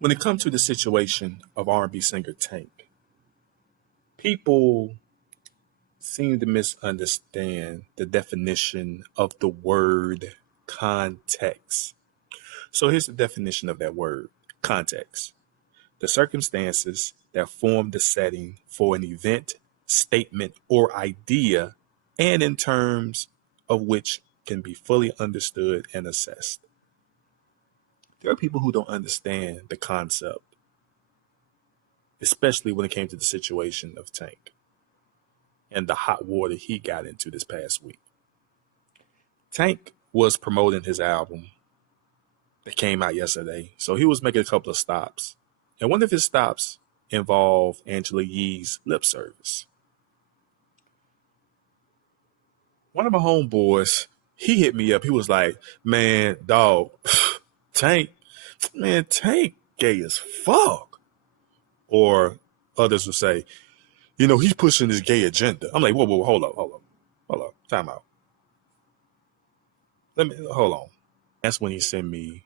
When it comes to the situation of R&B singer Tank, people seem to misunderstand the definition of the word context. So here's the definition of that word: context. The circumstances that form the setting for an event, statement, or idea, and in terms of which can be fully understood and assessed. There are people who don't understand the concept, especially when it came to the situation of Tank and the hot water he got into this past week. Tank was promoting his album that came out yesterday, so he was making a couple of stops. And one of his stops involved Angela Yee's lip service. One of my homeboys, he hit me up. He was like, man, dog, Tank gay as fuck. Or others would say, he's pushing this gay agenda. I'm like, whoa, hold up, time out. Hold on. That's when he sent me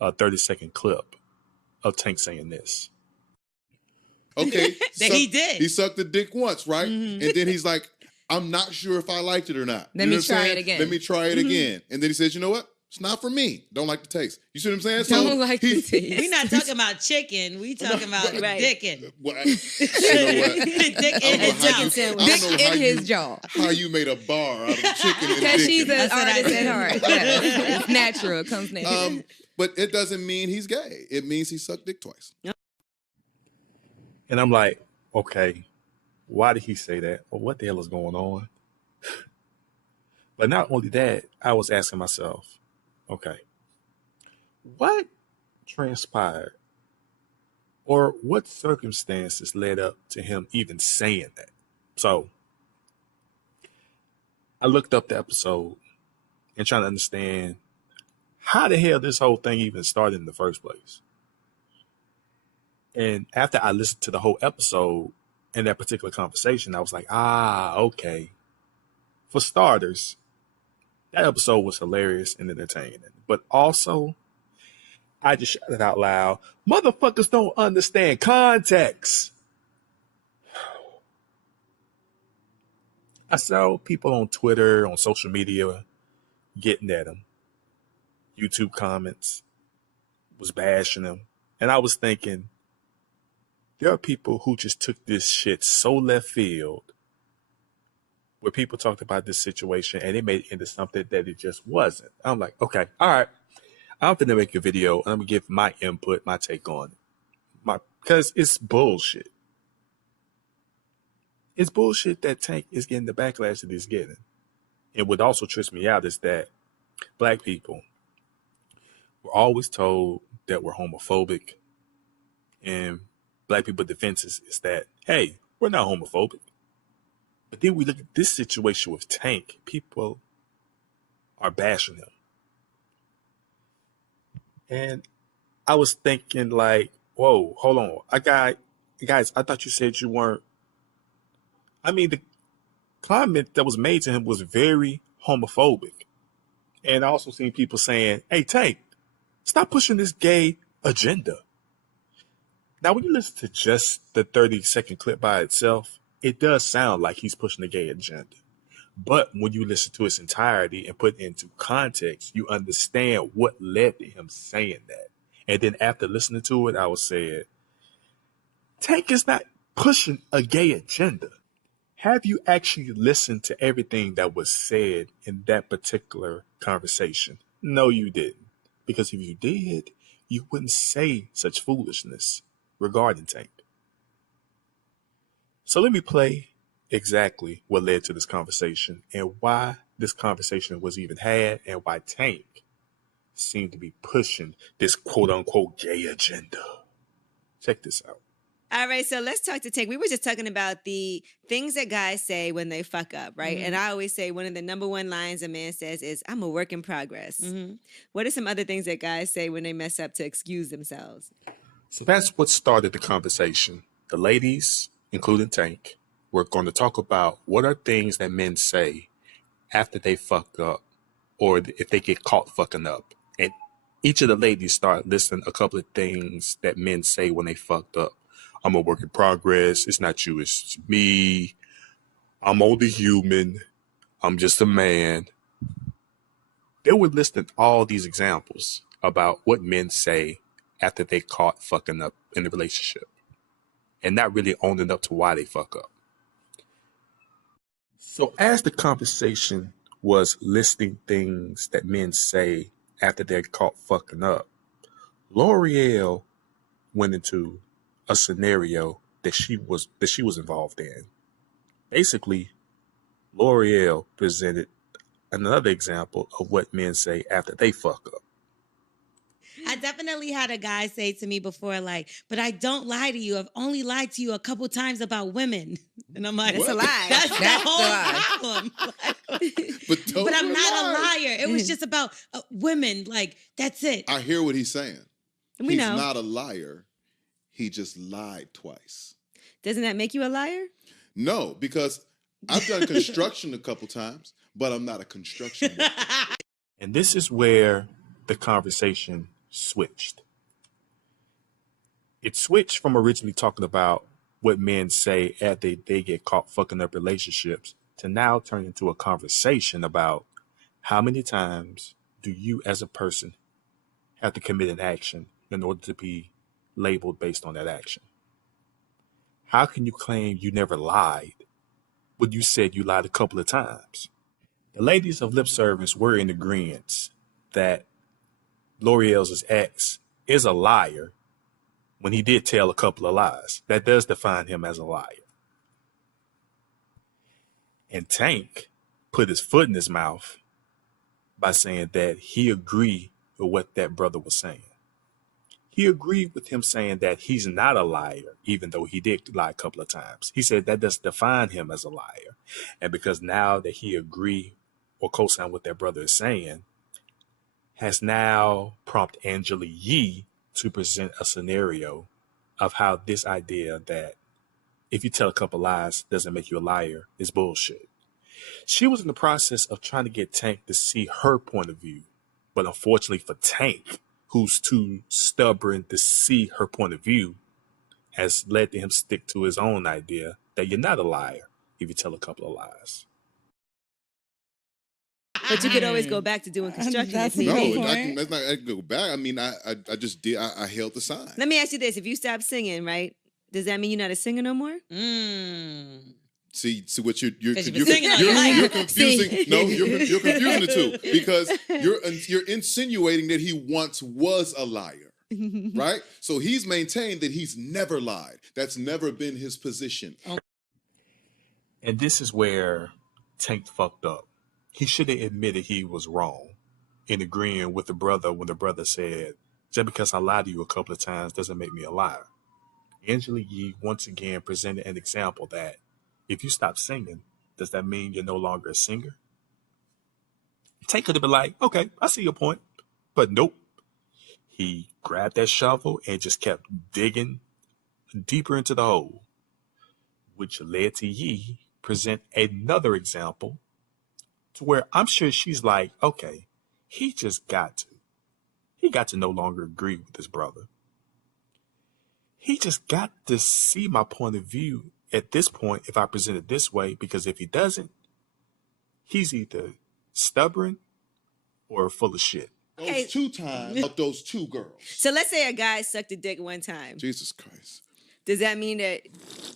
a 30-second clip of Tank saying this. Okay. He did. He sucked the dick once, right? Mm-hmm. And then he's like, I'm not sure if I liked it or not. Let me try it again. And then he says, you know what? It's not for me. Don't like the taste. You see what I'm saying? Don't like the taste. We're not talking about chicken. We talking about dicking. Well, you know what? Dick in his jaw. Dick in his jaw. How you made a bar out of chicken and because she's dicking. an artist at heart. Yeah. It's natural. It comes natural. But it doesn't mean he's gay. It means he sucked dick twice. And I'm like, okay, why did he say that? Well, what the hell is going on? But not only that, I was asking myself, okay, what transpired or what circumstances led up to him even saying that? So I looked up the episode and trying to understand how the hell this whole thing even started in the first place. And after I listened to the whole episode and that particular conversation, I was like, okay. For starters, that episode was hilarious and entertaining. But also, I just shouted out loud, motherfuckers don't understand context. I saw people on Twitter, on social media, getting at him. YouTube comments was bashing him. And I was thinking, there are people who just took this shit so left field where people talked about this situation and it made it into something that it just wasn't. I'm like, okay, all right. I'm going to make a video and I'm going to give my input, my take on it. Because it's bullshit. It's bullshit that Tank is getting the backlash that he's getting. And what also trips me out is that black people were always told that we're homophobic. And black people's defense is that, hey, we're not homophobic. But then we look at this situation with Tank, people are bashing him. And I was thinking like, whoa, hold on. Guys, I thought you said you weren't. I mean, the comment that was made to him was very homophobic. And I also seen people saying, hey, Tank, stop pushing this gay agenda. Now, when you listen to just the 30-second clip by itself, it does sound like he's pushing the gay agenda. But when you listen to its entirety and put it into context, you understand what led to him saying that. And then after listening to it, I was saying, Tank is not pushing a gay agenda. Have you actually listened to everything that was said in that particular conversation? No, you didn't. Because if you did, you wouldn't say such foolishness regarding Tank. So let me play exactly what led to this conversation and why this conversation was even had and why Tank seemed to be pushing this quote-unquote gay agenda. Check this out. All right, so let's talk to Tank. We were just talking about the things that guys say when they fuck up, right? Mm-hmm. And I always say one of the number one lines a man says is, I'm a work in progress. Mm-hmm. What are some other things that guys say when they mess up to excuse themselves? So that's what started the conversation. The ladies, including Tank, we're going to talk about what are things that men say after they fuck up or if they get caught fucking up. And each of the ladies start listing a couple of things that men say when they fucked up. I'm a work in progress. It's not you, it's me. I'm only human. I'm just a man. They were listing all these examples about what men say after they caught fucking up in the relationship and not really owning up to why they fuck up. So as the conversation was listing things that men say after they're caught fucking up, L'Oreal went into a scenario that she was involved in. Basically, L'Oreal presented another example of what men say after they fuck up. I definitely had a guy say to me before, like, but I don't lie to you. I've only lied to you a couple times about women. And I'm like, That's a lie. That's the That's whole the lie. problem. But I'm not a liar. It was just about women. Like, that's it. I hear what he's saying. We He's know. not a liar. He just lied twice. Doesn't that make you a liar? No, because I've done construction a couple times, but I'm not a construction worker. And this is where the conversation switched. It switched from originally talking about what men say after they get caught fucking up relationships to now turn into a conversation about how many times do you as a person have to commit an action in order to be labeled based on that action. How can you claim you never lied when you said you lied a couple of times? The ladies of lip service were in agreement that L'Oreal's ex is a liar when he did tell a couple of lies. That does define him as a liar. And Tank put his foot in his mouth by saying that he agreed with what that brother was saying. He agreed with him saying that he's not a liar, even though he did lie a couple of times. He said that doesn't define him as a liar. And because now that he agreed or co-signed what that brother is saying, has now prompted Angela Yee to present a scenario of how this idea that if you tell a couple lies doesn't make you a liar is bullshit. She was in the process of trying to get Tank to see her point of view. But unfortunately for Tank, who's too stubborn to see her point of view, has led to him stick to his own idea that you're not a liar if you tell a couple of lies. But you could always go back to doing construction. That's if No, need be. that's not. I can go back. I mean, I just did. I held the sign. Let me ask you this: if you stop singing, right, does that mean you're not a singer no more? See what you're Because you've been singing all your life. you're confusing. No, you're confusing the two because you're insinuating that he once was a liar, right? So he's maintained that he's never lied. That's never been his position. And this is where Tank fucked up. He should have admitted he was wrong in agreeing with the brother when the brother said, just because I lied to you a couple of times doesn't make me a liar. Angela Yee once again presented an example that if you stop singing, does that mean you're no longer a singer? Tank could have been like, okay, I see your point. But nope. He grabbed that shovel and just kept digging deeper into the hole, which led to Yee present another example to where I'm sure she's like, okay, he got to no longer agree with his brother. He just got to see my point of view at this point if I present it this way, because if he doesn't, he's either stubborn or full of shit. Okay. Those 2 times of those 2 girls. So let's say a guy sucked a dick one time. Jesus Christ. Does that mean that?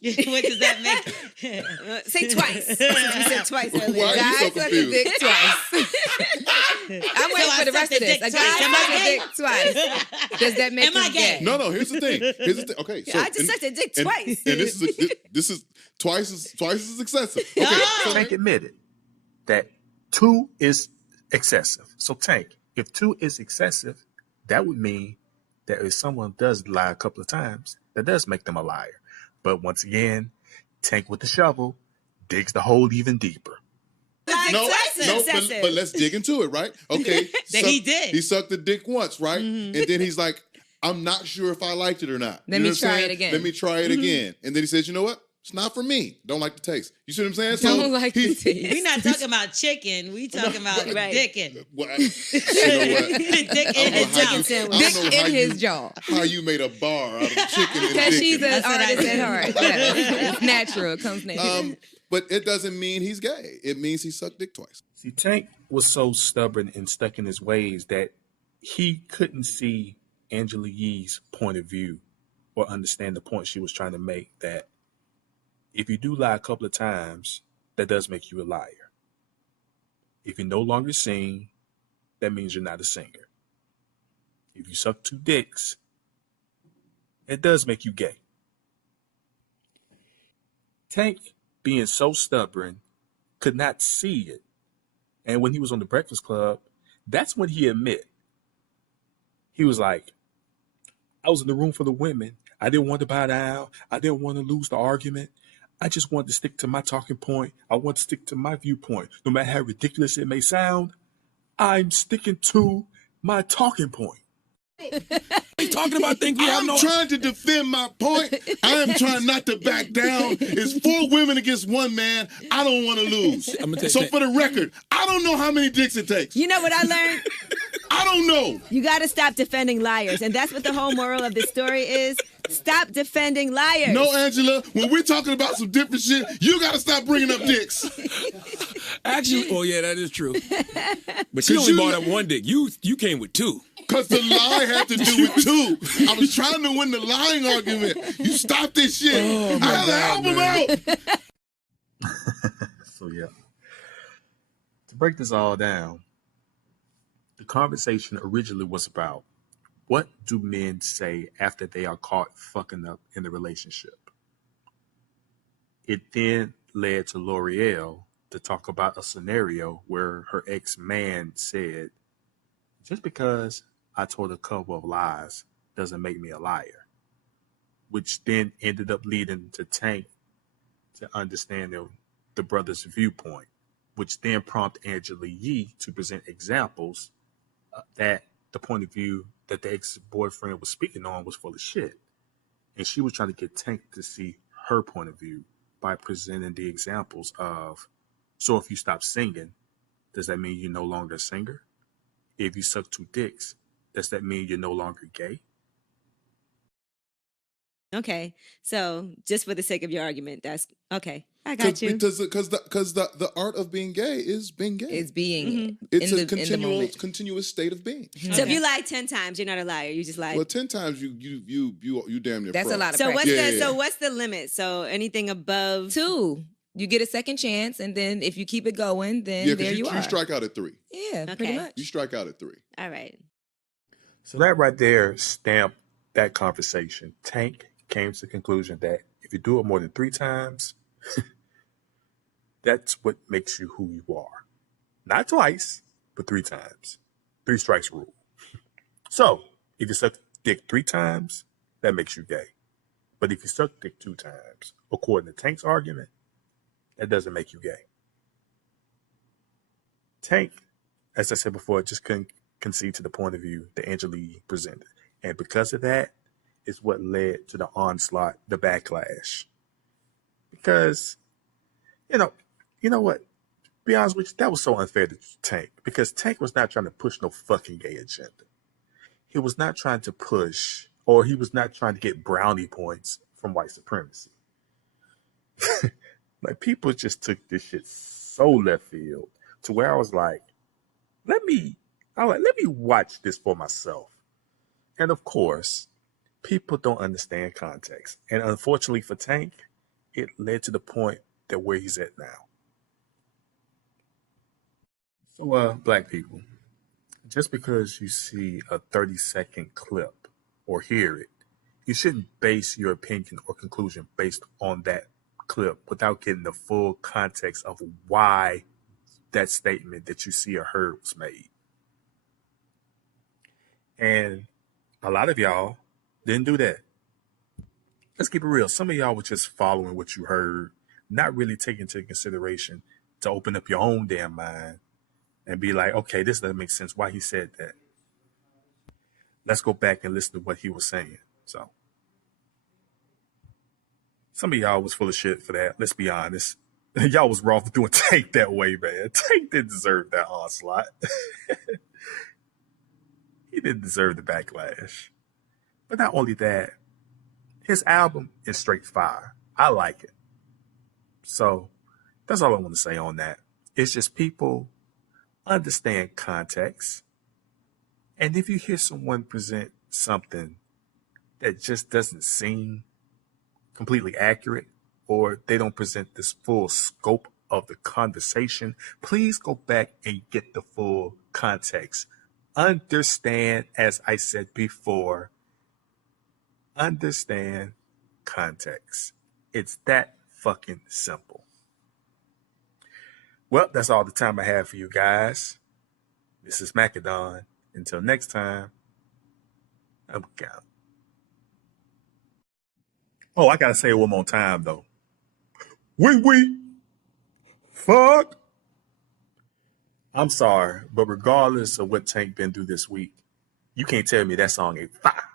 What does that mean? Say twice. Since we said twice earlier. Why are you Guys so suck a confused? dick twice. I'm waiting for the rest of this. A guy suck a dick twice. Does that make Am I him gay? gay? No. Here's the thing. Okay, so I just sucked a dick twice. And this is twice as excessive. Okay, so Tank admitted that 2 is excessive. So Tank, if 2 is excessive, that would mean that if someone does lie a couple of times, that does make them a liar. But once again, Tank with the shovel digs the hole even deeper. No, but let's dig into it, right? Okay. He did. He sucked the dick once, right? And then he's like, I'm not sure if I liked it or not. Let me try it again. Let me try it again. And then he says, you know what? It's not for me. Don't like the taste. You see what I'm saying? Don't like the taste. We're not talking about chicken. We talking about right. dickin'. Well, you know what? Dick I in don't know his how jaw. you- sandwich. I don't Dick know in how his you- jaw. How you made a bar out of chicken and Because she's dick. an That's what I artist at said. heart. Yeah. It's natural. It comes natural. But it doesn't mean he's gay. It means he sucked dick twice. See, Tank was so stubborn and stuck in his ways that he couldn't see Angela Yee's point of view or understand the point she was trying to make, that if you do lie a couple of times, that does make you a liar. If you no longer sing, that means you're not a singer. If you suck 2 dicks, it does make you gay. Tank, being so stubborn, could not see it. And when he was on the Breakfast Club, that's when he admit. He was like, I was in the room for the women. I didn't want to bow down. I didn't want to lose the argument. I just wanted to stick to my talking point. I want to stick to my viewpoint. No matter how ridiculous it may sound, I'm sticking to my talking point. Talking about things we have I'm no. trying to defend my point. I am trying not to back down. It's 4 women against 1 man. I don't want to lose. I'm gonna tell you So that- for the record, I don't know how many dicks it takes. You know what I learned? I don't know. You got to stop defending liars. And that's what the whole moral of the story is. Stop defending liars. No, Angela, when we're talking about some different shit, you got to stop bringing up dicks. Actually, oh yeah, that is true. But she 'Cause only you- brought up 1 dick. You came with 2. Because the lie had to do with 2. I was trying to win the lying argument. You stop this shit. Oh, my I had to help God, him out. So yeah, to break this all down, the conversation originally was about, what do men say after they are caught fucking up in the relationship? It then led to L'Oreal to talk about a scenario where her ex-man said, just because I told a couple of lies doesn't make me a liar, which then ended up leading to Tank to understand the brother's viewpoint, which then prompted Angela Yee to present examples that the point of view that the ex-boyfriend was speaking on was full of shit. And she was trying to get Tank to see her point of view by presenting the examples of, so if you stop singing, does that mean you're no longer a singer? If you suck 2 dicks, does that mean you're no longer gay? Okay. So just for the sake of your argument, that's okay. I got you. Because the art of being gay is being gay. It's being It's in a the moment. continuous state of being. So if you lie 10 times, you're not a liar. You just lied. Well, 10 times you damn near That's pro. a lot of So what's practice. the so what's the limit? So anything above 2. You get a second chance, and then if you keep it going, then Yeah, there because you are. you strike out at 3. Yeah, pretty Okay. much. You strike out at 3. All right. So that right there stamped that conversation. Tank came to the conclusion that if you do it more than 3 times, that's what makes you who you are. Not twice, but 3 times. 3 strikes rule. So if you suck dick 3 times, that makes you gay. But if you suck dick 2 times, according to Tank's argument, that doesn't make you gay. Tank, as I said before, just couldn't concede to the point of view that Angela Yee presented. And because of that, is what led to the onslaught, the backlash. Because, you know what? To be honest with you, that was so unfair to Tank. Because Tank was not trying to push no fucking gay agenda. He was not trying to push, or he was not trying to get brownie points from white supremacy. Like, people just took this shit so left field to where I was like, let me watch this for myself. And of course, people don't understand context. And unfortunately for Tank, it led to the point that where he's at now. So, black people, just because you see a 30-second clip or hear it, you shouldn't base your opinion or conclusion based on that clip without getting the full context of why that statement that you see or heard was made. And a lot of y'all didn't do that. Let's keep it real. Some of y'all were just following what you heard, not really taking into consideration to open up your own damn mind and be like, okay, this doesn't make sense why he said that. Let's go back and listen to what he was saying. So Some of y'all was full of shit for that. Let's be honest. Y'all was wrong for doing Tank that way, man. Tank didn't deserve that onslaught. He didn't deserve the backlash. But not only that, his album is straight fire. I like it. So that's all I want to say on that. It's just people understand context. And if you hear someone present something that just doesn't seem completely accurate, or they don't present this full scope of the conversation, please go back and get the full context. Understand, as I said before, understand context. It's that fucking simple. Well, that's all the time I have for you guys. This is Macadon. Until next time, I'm out. Oh, I gotta say it one more time though. We fuck. I'm sorry, but regardless of what Tank been through this week, you can't tell me that song ain't fire.